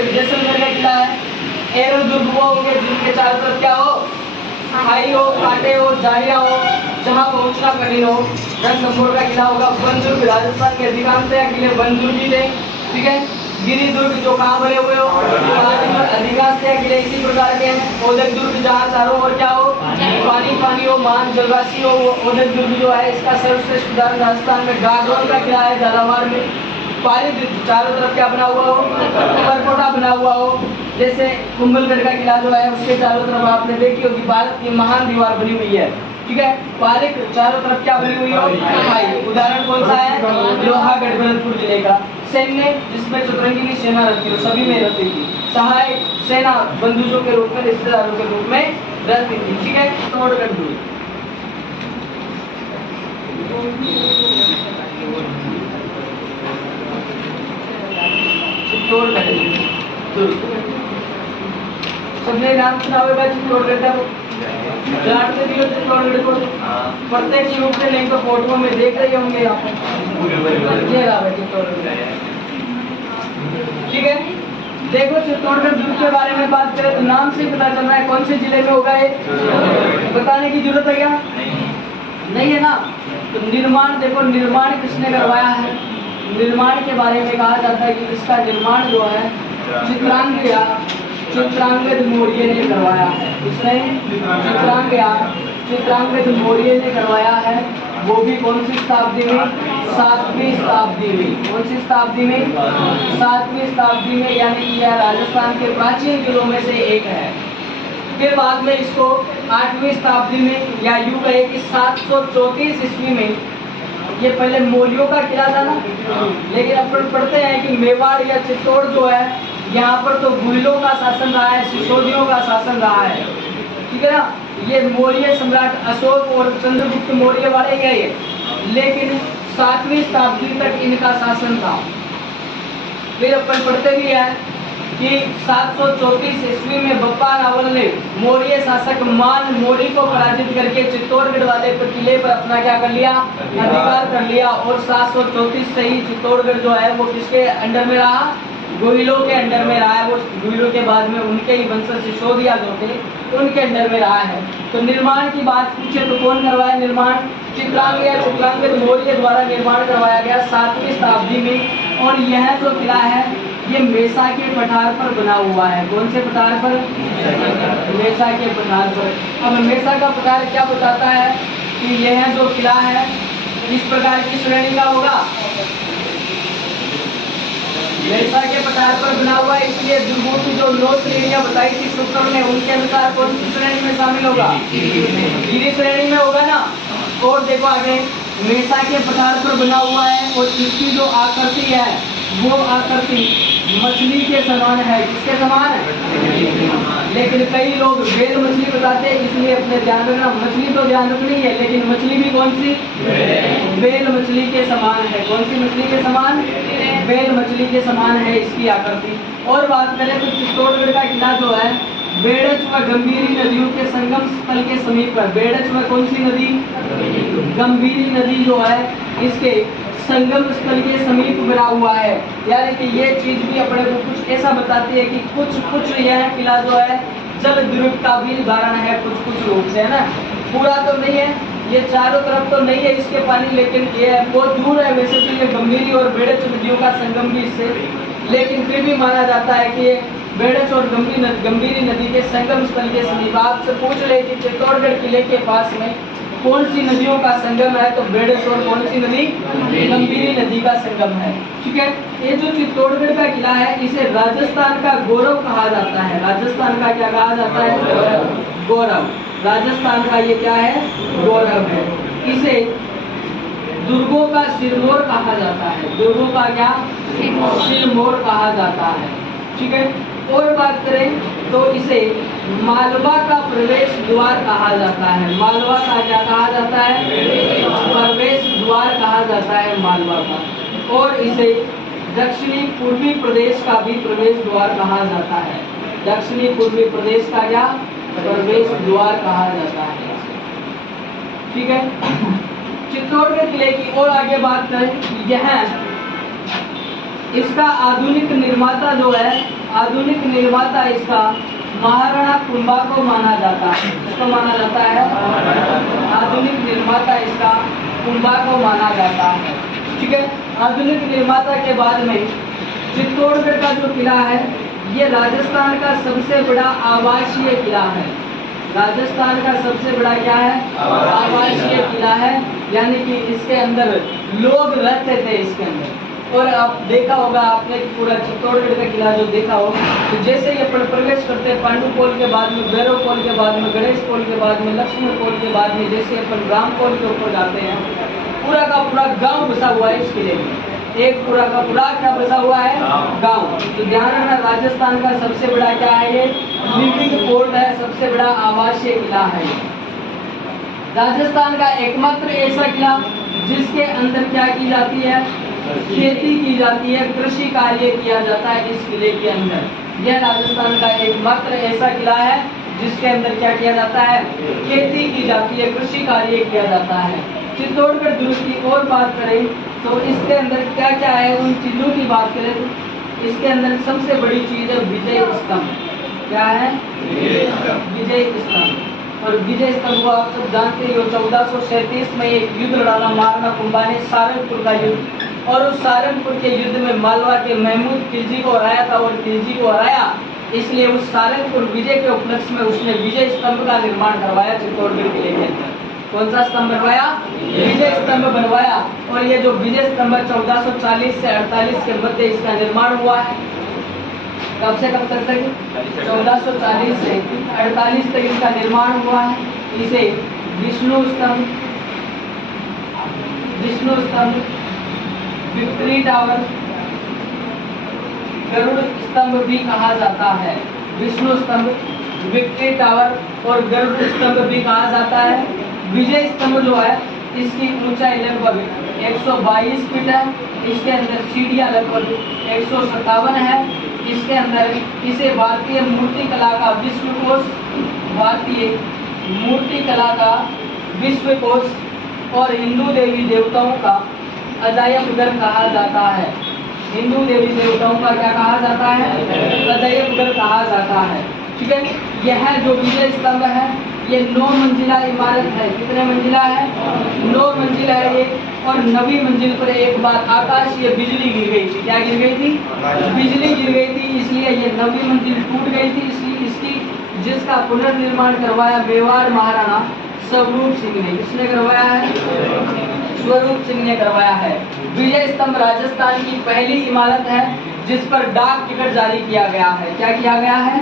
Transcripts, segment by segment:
जैसे जैसलमेर का किला है, एरो दुर्ग वो होंगे जिनके चारों तरफ क्या हो, खाई हो, कांटे हो, झाड़ियां हो, जहां पहुंचना कठिन हो। रणथंभौर का किला होगा। वन दुर्ग, राजस्थान के अधिकांश किले वन दुर्ग ही थे, ठीक है। गिरी दुर्ग जो कहाँ बने हुए हो, अधिकांश किले इसी प्रकार के हैं। ओदक दुर्ग जहाँ चारों ओर क्या हो, पानी पानी हो, मान जलवासी हो, ओदक दुर्ग जो है इसका सर्वश्रेष्ठ उदाहरण राजस्थान में गागरोन का किला है, झालावाड़ में। पाली चारों तरफ क्या बना हुआ हो, परकोटा बना हुआ हो। जैसे कुंभलगढ़ का किला जो है उसके चारों तरफ आपने देखी होगी भारत की महान दीवार बनी हुई है, ठीक है। पालिक चारों तरफ क्या बनी हुई हो, खाई। उदाहरण कौन सा है, लोहागढ़ भरतपुर जिले का। सैन्य जिसमें चतुरंगी की सेना रहती हो, सभी में रहती थी। सहायक सेना बंधुओं के रूप में, रिश्तेदारों के रूप में रहती थी, ठीक है। चित्तौड़गढ़ दुर्ग, चित्तौड़गढ़ दुर्ग सबने नाम सुना होगा। चित्तौड़गढ़ का जानते भी हो चित्तौड़गढ़ को, प्रत्यक्ष रूप से नहीं तो फोटो में देख रहे होंगे आप। ये रहा है चित्तौड़गढ़, ठीक है। देखो चित्तौड़गढ़ दुर्ग के बारे में बात करें तो नाम से पता चल रहा है कौन से जिले में होगा ये, बताने की जरूरत है क्या, नहीं है ना। तो निर्माण देखो, निर्माण किसने करवाया है, निर्माण के बारे में कहा जाता है कि इसका निर्माण जो है चित्रांगद मौर्य ने करवाया है। किसने, चित्रांगद मौर्य ने करवाया है। वो भी कौन सी शताब्दी में, 7वीं शताब्दी में। कौन सी शताब्दी में, 7वीं शताब्दी में, यानी कि यह राजस्थान के प्राचीन किलों में से एक है। फिर बाद में इसको 8वीं शताब्दी में, या यूं कहे कि 734 ईस्वी में, ये पहले मौर्यों का किला था ना, लेकिन अपन पढ़ते हैं कि मेवाड़ या चित्तौड़ जो है यहाँ पर तो गुहिलों का शासन रहा है, सिसोदियों का शासन रहा है, ठीक है ना। ये मौर्य सम्राट अशोक और चंद्रगुप्त मौर्य वाले ही है ये, लेकिन 7वीं शताब्दी तक इनका शासन था। फिर अपन पढ़ते भी है कि 734 ईस्वी में बप्पा रावल ने मौर्य शासक मान मौर्य को पराजित करके चित्तौड़गढ़ वाले किले पर अपना क्या कर लिया, अधिकार कर लिया। और 734 से ही चित्तौड़गढ़ जो है वो किसके अंडर में रहा, गुहिलों के अंडर में रहा है। वो गुहिलों के बाद में उनके ही वंशज सिसोदिया जो थे उनके अंडर में रहा है। तो निर्माण की बात पूछे तो कौन करवाया निर्माण, चित्रांगद मौर्य द्वारा निर्माण करवाया गया 7वीं शताब्दी में। और यह जो किला है ये मेसा के पठार पर बना हुआ है। कौन से पठार पर, मेसा के पठार पर। अब मेसा का पठार क्या बताता है कि यह जो किला है इस प्रकार की श्रेणी का होगा, मेसा के पठार पर बना हुआ है, इसलिए दुर्गों की जो 9 श्रेणियां बताई थी सूत्र ने, उनके अनुसार कौन सी श्रेणी में शामिल होगा, गिरी श्रेणी में होगा ना। और देखो आगे, मेसा के पठार पर बना हुआ है और इसकी जो आकृति है वो आकृति मछली के समान है। किसके समान है, लेकिन कई लोग बेल मछली बताते हैं, इसलिए अपने ध्यान रखना, मछली तो ध्यान रखनी है, लेकिन मछली भी कौन सी, बेल मछली के समान है। कौन सी मछली के समान, बेल मछली के समान है इसकी आकृति। और बात करें तो चित्तौड़गढ़ का किला जो है बेड़च व गंभीरी नदियों के संगम स्थल के समीप है। बेड़च व कौन सी नदी, गंभीरी नदी जो है इसके संगम स्थल के समीप बना हुआ है। यानी कि ये चीज भी अपने को कुछ ऐसा बताती है कि कुछ यह किला जो है जल दुर्ग का भी उदाहरण है, कुछ रूप से, है ना। पूरा तो नहीं है, ये चारों तरफ तो नहीं है इसके पानी, लेकिन ये बहुत दूर है वैसे तो ये गंभीरी और बेड़च नदियों का संगम भी इससे, लेकिन फिर भी माना जाता है कि ये बेड़च और गंभीरी नदी के संगम स्थल के समीप। आपसे पूछ रहे कि चित्तौड़गढ़ किले के पास में कौन सी नदियों का संगम है, तो बेड़च और कौन सी नदी, गंभीरी नदी का संगम है, ठीक है। ये जो चित्तौड़गढ़ का किला है इसे राजस्थान का गौरव कहा जाता है। राजस्थान का क्या कहा जाता है, गौरव। राजस्थान का ये क्या है, गौरव है। इसे दुर्गों का सिरमौर कहा जाता है। दुर्गों का क्या, सिरमौर कहा जाता है, ठीक है। और बात करें तो इसे मालवा का प्रवेश द्वार कहा जाता है। मालवा का क्या कहा जाता है, प्रवेश द्वार कहा जाता है मालवा का। और इसे दक्षिणी पूर्वी प्रदेश का भी प्रवेश द्वार कहा जाता है। दक्षिणी पूर्वी प्रदेश का क्या, प्रवेश द्वार कहा जाता है, ठीक है। चित्तौड़गढ़ किले की और आगे बात करें, यह इसका आधुनिक निर्माता जो है, आधुनिक निर्माता इसका महाराणा कुंभा को माना जाता है। किसको माना जाता है? आधुनिक निर्माता इसका कुंभा को माना जाता है। ठीक है। आधुनिक निर्माता के बाद में चित्तौड़गढ़ का जो किला है, ये राजस्थान का सबसे बड़ा आवासीय किला है। राजस्थान का सबसे बड़ा क्या है? आवासीय किला है, यानी कि इसके अंदर लोग रहते थे इसके अंदर। और आप देखा होगा आपने पूरा चित्तौड़गढ़ का किला जो देखा हो, तो जैसे ये प्रवेश करते हैं पांडु पोल के बाद में, भैरव पोल के बाद में, गणेश पोल के बाद में, लक्ष्मण पोल के बाद में, जैसे अपन राम पोल के ऊपर जाते हैं, पूरा का पूरा गांव बसा हुआ है इस किले में। एक पूरा का पूरा क्या बसा हुआ है? गांव। तो ध्यान रखना, राजस्थान का सबसे बड़ा क्या है? ये लिविंग फोर्ट है, सबसे बड़ा आवासीय किला है। राजस्थान का एकमात्र ऐसा किला जिसके अंदर क्या की जाती है? खेती की जाती है, कृषि कार्य किया जाता है इस किले के अंदर। यह राजस्थान का एकमात्र ऐसा किला है जिसके अंदर क्या किया जाता है? खेती की जाती है, कृषि कार्य किया जाता है। चित्तौड़गढ़ दुर्ग की और बात करें तो इसके अंदर क्या क्या है, उन चीजों की बात करें तो इसके अंदर सबसे बड़ी चीज है विजय स्तंभ। क्या है? विजय स्तंभ। और विजय स्तंभ को आप सब जानते हो, 1437 में एक युद्ध लड़ा महाराणा कुंभा ने, सारंगपुर का युद्ध। और उस सारंगपुर के युद्ध में मालवा के महमूद खिलजी को हराया था, और खिलजी को हराया इसलिए उस सारंगपुर विजय के उपलक्ष्य में उसने विजय स्तंभ का निर्माण करवाया चित्तौड़गढ़ किले के अंदर। कौन सा स्तंभ बनवाया? विजय स्तंभ बनवाया। और ये जो विजय स्तंभ 1440 से 48 के मध्य इसका निर्माण हुआ है। कब से कब तक? 1440 से 48 तक इसका निर्माण हुआ है। इसे विष्णु स्तंभ, विक्ट्री टावर, गरुड़ स्तंभ भी कहा जाता है। विष्णु स्तंभ, विक्ट्री टावर और गरुड़ स्तंभ भी कहा जाता है। विजय स्तंभ जो है इसकी ऊंचाई लगभग 122 फीट है। इसके अंदर सीढ़ियां लगभग 157 है। इसके अंदर इसे भारतीय मूर्तिकला का विश्वकोश, भारतीय मूर्तिकला का विश्वकोश और हिंदू देवी देवताओं का अजायब घर कहा जाता है। हिंदू देवी देवताओं का क्या कहा जाता है? अजायब घर कहा जाता है। ठीक है। यह जो विजय स्तंभ है ये 9 मंजिला इमारत है। कितने मंजिला है? 9 मंजिला है ये। और 9वीं मंजिल पर एक बार आकाशीय बिजली गिर गई थी। क्या गिर गई थी? बिजली गिर गई थी, इसलिए ये 9वीं मंजिल टूट गई थी। इसलिए इसकी जिसका पुनर्निर्माण करवाया मेवाड़ महाराणा स्वरूप सिंह ने। किसने करवाया है? स्वरूप सिंह ने करवाया है। विजय स्तंभ राजस्थान की पहली इमारत है जिस पर डाक टिकट जारी किया गया है। क्या किया गया है?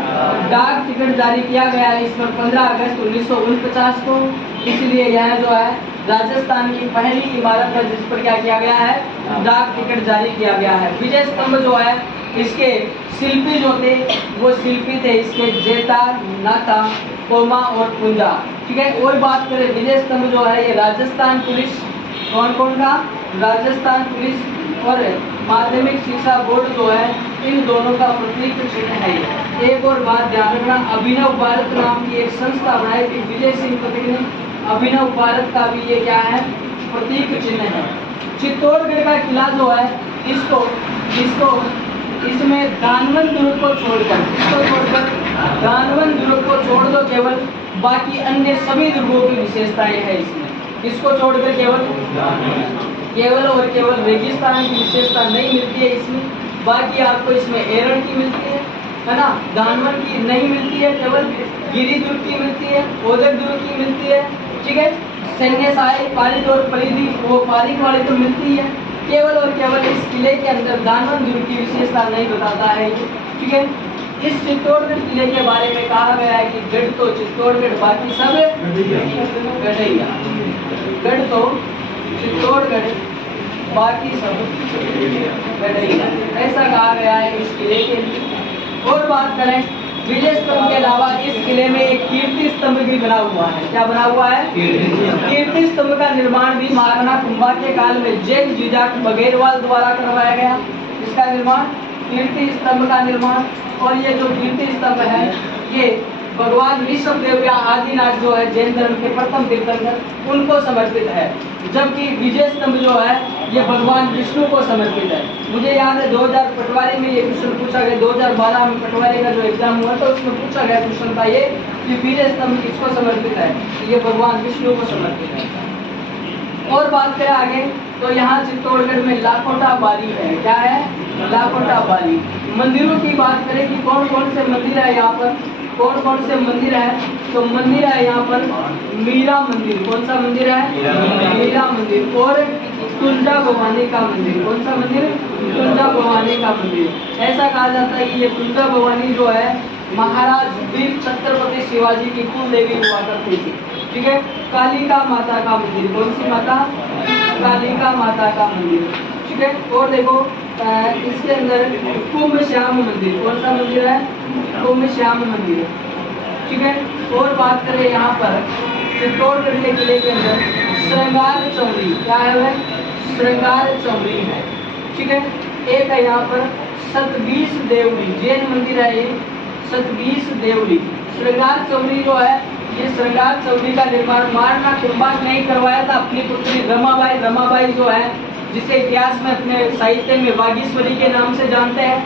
डाक टिकट जारी किया गया है इस पर 15 अगस्त 1949 को। इसलिए यह जो है राजस्थान की पहली इमारत है जिस पर क्या किया गया है? डाक टिकट जारी किया गया है। विजय स्तंभ जो है इसके शिल्पी जो थे वो शिल्पी थे इसके जेता, नाथा, कोमा और पुंजा। ठीक है। और बात करें विजय स्तंभ जो है ये राजस्थान पुलिस, कौन कौन का? राजस्थान पुलिस और माध्यमिक शिक्षा बोर्ड जो है इन दोनों का प्रतीक चिन्ह है। एक और बात ध्यान रखना, अभिनव भारत नाम की एक संस्था बनाई थी विजय सिंह पटेल ने। अभिनव भारत का भी ये क्या है? प्रतीक चिन्ह है। चित्तौड़गढ़ का किला जो है इसको इसमें दानवन दुर्ग को छोड़कर, दानवन दुर्ग को छोड़ दो केवल, बाकी अन्य सभी दुर्गों की विशेषताएं है इसमें। इसको छोड़कर केवल और केवल रेगिस्तान की विशेषता नहीं मिलती है इसमें। बाकी आपको इसमें एरण की मिलती है ना, दानवन की नहीं मिलती है, केवल गिरी दुर्ग की मिलती है, ओदर दुर्ग की मिलती है। ठीक है। सैन्य सहायक पारिक और परिधि वो पारिक वाले तो मिलती है। केवल और केवल इस किले के अंदर दानवन दुर्ग की विशेषता नहीं बताता है। ठीक है। इस चित्तौड़गढ़ किले के बारे में कहा गया है कि गढ़ तो चित्तौड़गढ़, बाकी सब गढ़ैया। गढ़ तो चित्तौड़गढ़, बाकी सब गढ़ैया, ऐसा कहा गया है इस किले के लिए। और बात करें विजय स्तंभ के अलावा इस किले में एक कीर्ति स्तंभ भी बना हुआ है। क्या बना हुआ है? कीर्ति स्तंभ का निर्माण भी महाराणा कुंभा के काल में जैन जिजाक बघेलवाल द्वारा करवाया गया। इसका निर्माण, कीर्ति स्तंभ का निर्माण। और ये जो कीर्ति स्तंभ है ये भगवान ऋषभदेव या आदिनाथ जो है जैन धर्म के प्रथम तीर्थंकर उनको समर्पित है, जबकि विजय स्तंभ जो है ये भगवान विष्णु को समर्पित है। मुझे याद है 2000 पटवारी में ये क्वेश्चन पूछा गया, 2012 में पटवारी का जो एग्जाम हुआ था उसमें पूछा गया क्वेश्चन था ये कि विजय स्तंभ किसको समर्पित है, ये भगवान विष्णु को समर्पित है। और बात करें आगे तो यहाँ चित्तौड़गढ़ में लाखोटा बारी है। क्या है? लाखोटा बारी। मंदिरों की बात करें कि कौन कौन से मंदिर है यहाँ पर, कौन कौन से मंदिर है, तो मंदिर है यहाँ पर मीरा मंदिर। कौन सा मंदिर है? मीरा मंदिर। और तुलजा भवानी का मंदिर। कौन सा मंदिर? तुलजा भवानी का मंदिर। ऐसा कहा जाता है कि ये तुलजा भवानी जो है महाराज वीर छत्रपति शिवाजी की कुल देवी हुआ करती थी। ठीक है। कालिका माता का मंदिर। कौन सी माता? कालिका माता का मंदिर। ठीक है। और देखो इसके अंदर कुंभ श्याम मंदिर। कौन सा मंदिर है? कुंभ श्याम मंदिर। ठीक है। और बात करें यहाँ पर चित्तौड़गढ़ के किले के अंदर श्रृंगार चौरी। क्या है वह? श्रृंगार चौरी है। ठीक है। एक है यहाँ पर सतबीस देवली, जैन मंदिर है ये, सतबीस देवली। श्रृंगार चौरी जो है ये श्रृंगार चौरी का निर्माण महाराणा कुंभा ने नहीं करवाया था, अपनी पुत्री रमाबाई। रमाबाई जो है जिसे इतिहास में अपने साहित्य में वागीश्वरी के नाम से जानते हैं,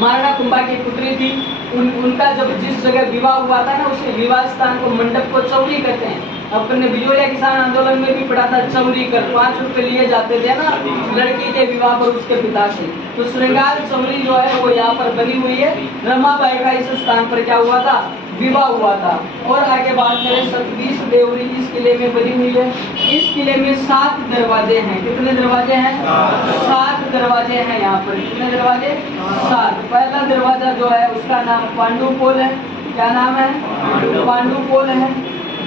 महाराणा कुंभा की पुत्री थी। उनका जब जिस जगह विवाह हुआ था ना उस विवाह स्थान को मंडप को चौरी कहते हैं। अपने बिजोलिया किसान आंदोलन में भी पढ़ा था, चौरी कर 5 रुपए लिए जाते थे ना लड़की के विवाह पर उसके पिता से। तो श्रृंगार चौरी जो है वो यहाँ पर बनी हुई है। रमाबाई का इस स्थान पर क्या हुआ था? विवाह हुआ था। और आगे बात करें सतबीस देवरी इस किले में बनी हुई है। इस किले में 7 दरवाजे हैं। कितने दरवाजे हैं? 7 दरवाजे हैं यहाँ पर। कितने दरवाजे? 7। पहला दरवाजा जो है उसका नाम पांडुपोल है। क्या नाम है? पांडुपोल है।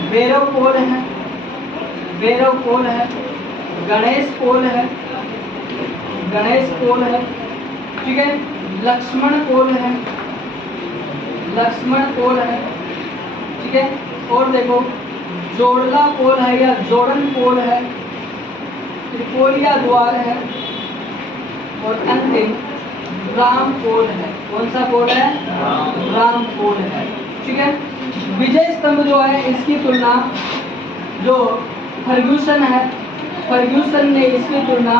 भैरव पोल है, भैरव पोल है। गणेश पोल है, गणेश पोल है। ठीक है। लक्ष्मण पोल है, लक्ष्मण पोल है। ठीक है। और देखो जोड़ला पोल है या जोड़न पोल है, त्रिपोलिया द्वार है। और अंतिम राम पोल है। कौन सा पोल है? राम पोल है। ठीक है। विजय स्तंभ जो है इसकी तुलना जो फर्ग्यूसन है, फर्ग्यूसन ने इसकी तुलना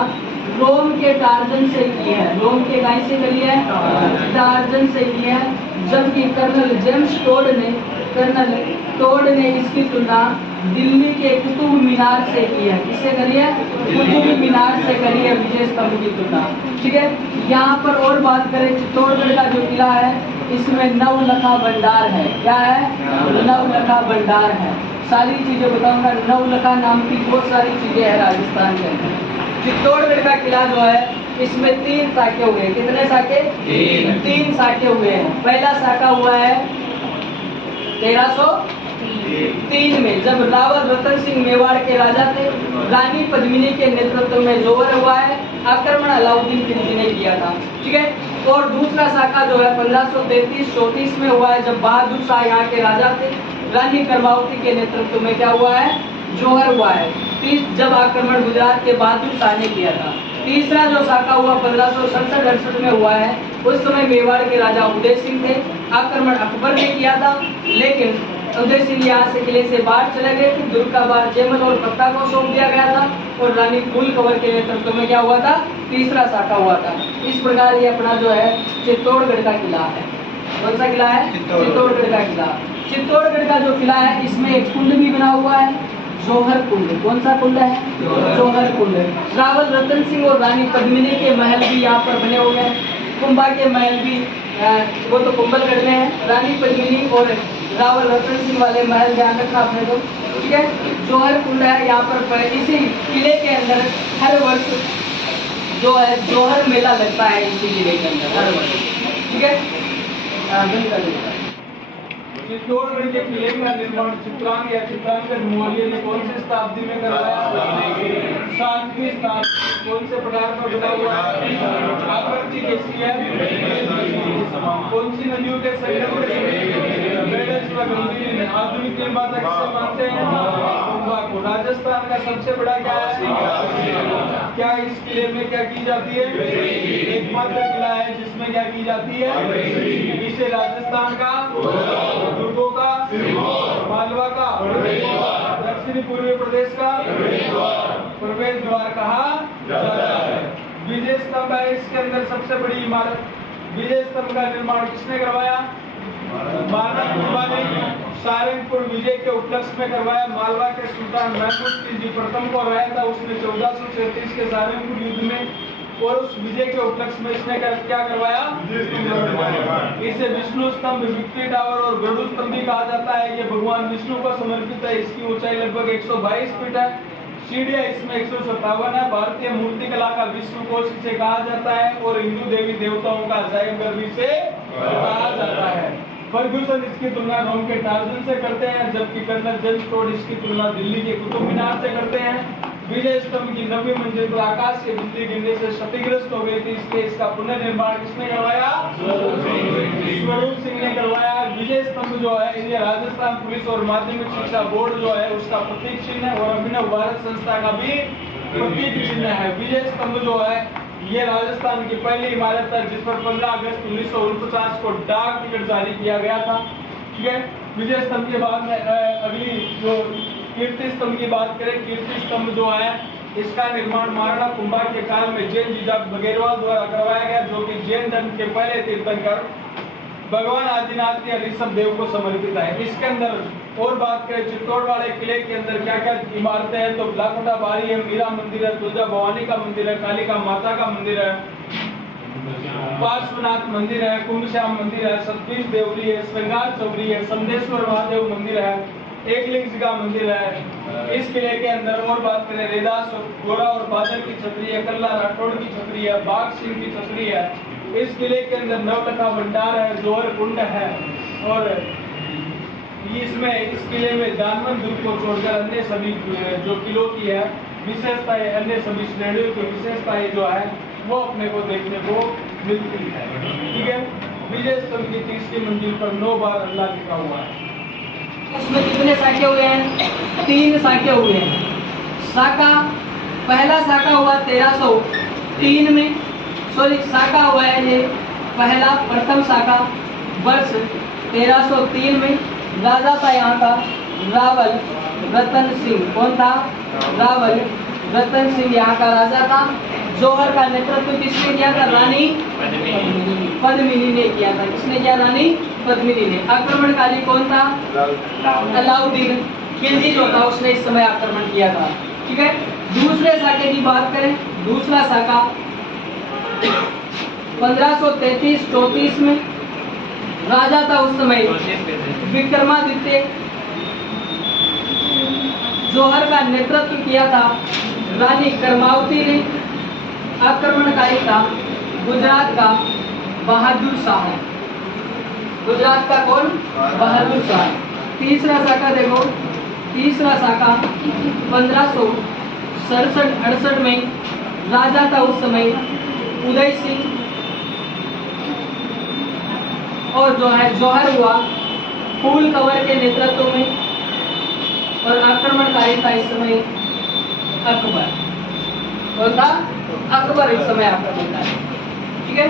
रोम के टार्जन से की है। रोम के गाय से करी है? टार्जन से की है। जबकि कर्नल जेम्स टोड ने इसकी तुलना दिल्ली के कुतुब मीनार से की है। किससे करी है? कुतुब मीनार से करी है विजय स्तंभ की तुलना। ठीक है। यहाँ पर और बात करें चित्तौड़गढ़ का जो किला है इसमें नवलखा भंडार है। क्या है? नवलखा भंडार है। सारी चीजें बताऊंगा। नवलखा नाम की बहुत सारी चीजें है राजस्थान के अंदर। चित्तौड़गढ़ का किला जो है इसमें 3 साके हुए हैं। कितने साके? 3 साके हुए हैं। पहला साका हुआ है 1303 में जब रावल रतन सिंह मेवाड़ के राजा थे। रानी पद्मिनी के नेतृत्व में जोहर हुआ है। आक्रमण अलाउद्दीन खिलजी ने किया था। ठीक है। और दूसरा शाखा जो है 1533-34 में हुआ है जब बहादुर शाह यहाँ के राजा थे। रानी कर्मावती के नेतृत्व में क्या हुआ है? जोहर हुआ है। जब आक्रमण गुजरात के बहादुर शाह ने किया था। तीसरा जो शाखा हुआ 1567-68 में हुआ है। उस समय मेवाड़ के राजा उदय सिंह थे। आक्रमण अकबर ने किया था, लेकिन उदय सिंह यहाँ से किले से बाहर चले गए थे। दुर्ग का बार जेमल और पत्ता को सौंप दिया गया था और रानी फूल कंवर के नेतृत्व में क्या हुआ था? तीसरा शाखा हुआ था। इस प्रकार ये अपना जो है चित्तौड़गढ़ का किला है। कौन सा किला है? चित्तौड़गढ़ का किला। चित्तौड़गढ़ का जो किला है इसमें एक कुंड भी बना हुआ है, जोहर कुंड। कौन सा कुंड है? जोहर कुंड। रावल रतन सिंह और रानी पद्मिनी के महल भी यहाँ पर बने हुए हैं। कुंभा के महल भी वो तो कुंभलगढ़ में है। रानी पद्मिनी और रावल रतन सिंह वाले महल ध्यान रखना अपने को। ठीक है। जोहर कुंड है यहाँ पर। इसी किले के अंदर हर वर्ष जो है जोहर मेला लगता है इसी किले के अंदर हर वर्ष। ठीक है। चित्तौड़गढ़ के किले का निर्माण चित्रांगद मौर्य ने कौन सी शताब्दी में करवाया? 7वीं शताब्दी। कौन से प्रकार पर बना हुआ है? आकृति कैसी है? कौन सी नदियों के संगम? गंभीर ने आधुनिक निर्माता किसे मानते हैं? कुंभा को। राजस्थान का सबसे बड़ा क्या है? क्या इस किले में क्या की जाती है? एकमात्र किला है जिसमें क्या की जाती है? इसे राजस्थान का, दुर्गों का, मालवा का, दक्षिणी पूर्वी प्रदेश का प्रवेश द्वार कहा जाता है। विजय स्तंभ है इसके अंदर सबसे बड़ी इमारत। विजय स्तंभ का निर्माण किसने करवाया? महाराणा कुंभा ने सारंगपुर विजय के उपलक्ष्य में करवाया। मालवा के सुल्तान महमूद खिलजी प्रथम को हराया था उसने 1433 के सारंगपुर युद्ध में, और उस विजय के उपलक्ष्य में इसने क्या करवाया? इसे विष्णु स्तंभ, विक्ट्री टावर और गरुड़ स्तंभ भी कहा जाता है। ये भगवान विष्णु को समर्पित है। इसकी ऊंचाई लगभग 122 फीट है। सीढ़ियां इसमें 157 है। भारतीय मूर्ति कला का विश्व कोश इसे कहा जाता है और हिंदू देवी देवताओं का अजायब घर भी इसे कहा जाता है। फर्गुसन इसकी तुलना रोम के टार्जन से करते हैं, जबकि कर्नल जेम्स टोड इसकी तुलना दिल्ली के कुतुब मीनार से करते हैं। विजय स्तंभ की 90 मंजिल पर आकाश के बिजली गिरने से क्षतिग्रस्त हो गई थी, इसलिए इसका पुनर्निर्माण किसने करवाया? स्वरूप सिंह ने करवाया। विजय स्तंभ जो है ये राजस्थान पुलिस और माध्यमिक शिक्षा बोर्ड जो है उसका प्रतीक चिन्ह है और अभिनव भारत संस्था का भी प्रतीक चिन्ह है। विजय स्तंभ जो है ये राजस्थान की पहली इमारत है जिस पर 15 अगस्त 1949 को डाक टिकट जारी किया गया था। ठीक है, विजय स्तंभ के बाद में अगली जो कीर्ति स्तंभ की बात करें, कीर्ति स्तंभ जो है इसका निर्माण महाराणा कुंभा के काल में जैन जीजाक बघेलवाल द्वारा करवाया गया, जो कि जैन धर्म के पहले तीर्थंकर भगवान आदिनाथ या ऋषभ देव को समर्पित है। इसके अंदर और बात करें चित्तौड़ वाले किले के अंदर क्या क्या इमारतें हैं, तो लाखोटा बारी है, मीरा मंदिर है, तुलजा भवानी का मंदिर है, कालिका माता का मंदिर है, पार्श्वनाथ मंदिर है, कुंभश्याम मंदिर है, सतबीज देवरी है, श्रृंगार चौरी है, संदेश्वर महादेव मंदिर है, एकलिंग जी का मंदिर है। इस किले के अंदर और बात करें रेदास और गोरा और बादल की छतरी है, कल्ला राठौड़ की छतरी है, बाघ सिंह की छतरी है। इस किले के अंदर नवलखा भंडार है, जोहर कुंड है और इसमें इस किले में दानवन दुर्ग को छोड़कर अन्य सभी जो किलों की है विशेषताएं, अन्य सभी श्रेणियों की विशेषताएं जो है वो अपने को देखने को मिलती है। ठीक है, विजय स्तंभ की 30वीं मंजिल पर 9 बार अल्लाह लिखा हुआ है। उसमें कितने शाखे हुए हैं? 3 शाखे हुए हैं। शाखा पहला शाखा हुआ 1303 में, सॉरी शाखा हुआ है ये पहला प्रथम शाखा वर्ष 1303 में। राजा था यहाँ का रावल रतन सिंह। कौन था? रावल रतन सिंह यहाँ का राजा था। जौहर का नेतृत्व किसने किया था? रानी पद्मिनी ने किया था। किसने किया? रानी पद्मिनी ने। आक्रमणकारी कौन था? अलाउद्दीन खिलजी जो था उसने इस समय आक्रमण किया था। ठीक है, दूसरे शाखे की बात करें, दूसरा शाखा 1533-34 में राजा था उस समय विक्रमादित्य। जौहर का नेतृत्व किया था रानी कर्मावती ने। आक्रमणकारी था गुजरात का बहादुर शाह। गुजरात का कौन? बहादुर शाह। तीसरा शाखा देखो, तीसरा शाखा 1567-68 में राजा था उस समय उदय सिंह और जो है जौहर हुआ फूल कंवर के नेतृत्व में और आक्रमणकारी था इस समय अकबर। कौन था? अकबर इस समय आक्रमणकारी। ठीक है,